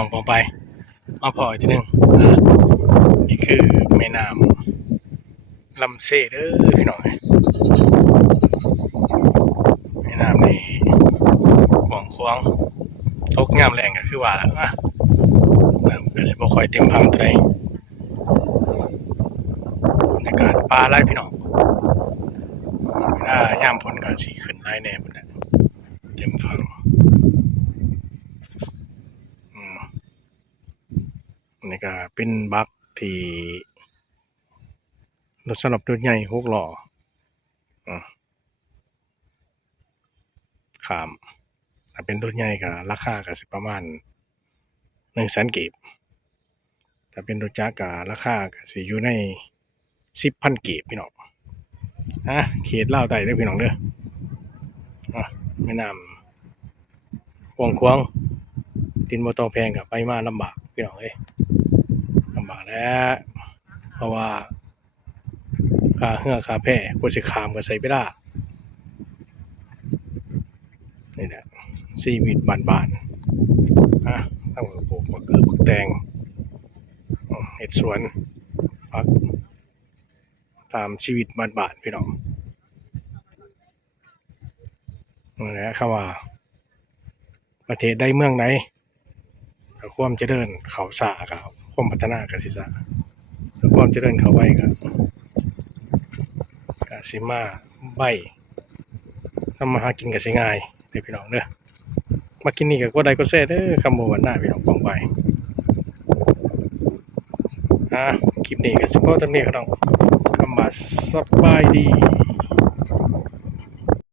น้องปองไปมาพออีกทีหนึงนี่คือแม่น้ำลำเซเด้อพี่น้องแม่น้ำนี่กว้างขวางตกยามแรงก็คือว่าละน้ำก็สิบ่ค่อยเต็มพังเท่าใดบรรยากาศป่าหลายพี่น้องยามฝนก็สิขึ้นหลายแน่พุ่นน่ะเต็มพังนี่ก็เป็นบักที่รถสำหรับรถใหญ่6ล้อข้ามถ้าเป็นรถใหญ่ก็ราคาก็สิประมาณ100,000กีบถ้าเป็นรถจักรก็ราคาก็สิอยู่ใน10,000กีบพี่น้องเขตลาวใต้เด้อพี่น้องเด้อแม่น้ำกว้างขวางดินบ่ต้องแพงก็ไปมาลำบากพี่น้องเอ้ยลำบากแหล้วเพราะว่าค่าเรือค่าแพกว่าสิข้ามก็ใช้เวลานี่แหละชีวิตบ้านๆต้องปลูกมะเขือพริกแตงเฮ็ดสวนพักตามชีวิตบ้านๆพี่น้องนั่นแหละคำว่าประเทศใดเมืองใดก็ความเจริญเข้าช้าก็ความพัฒนาก็สิช้าถ้าความเจริญเข้าไวก็สิมาไวทำมาหากินก็สิง่ายเด้อพี่น้องเด้อมากินนี่ก็กดไลค์กดแชร์เด้อคำบ่วันหน้าพี่น้องปองไปคลิปนี้ก็สิพอเท่านี้ครับน้องคำว่าสบายดี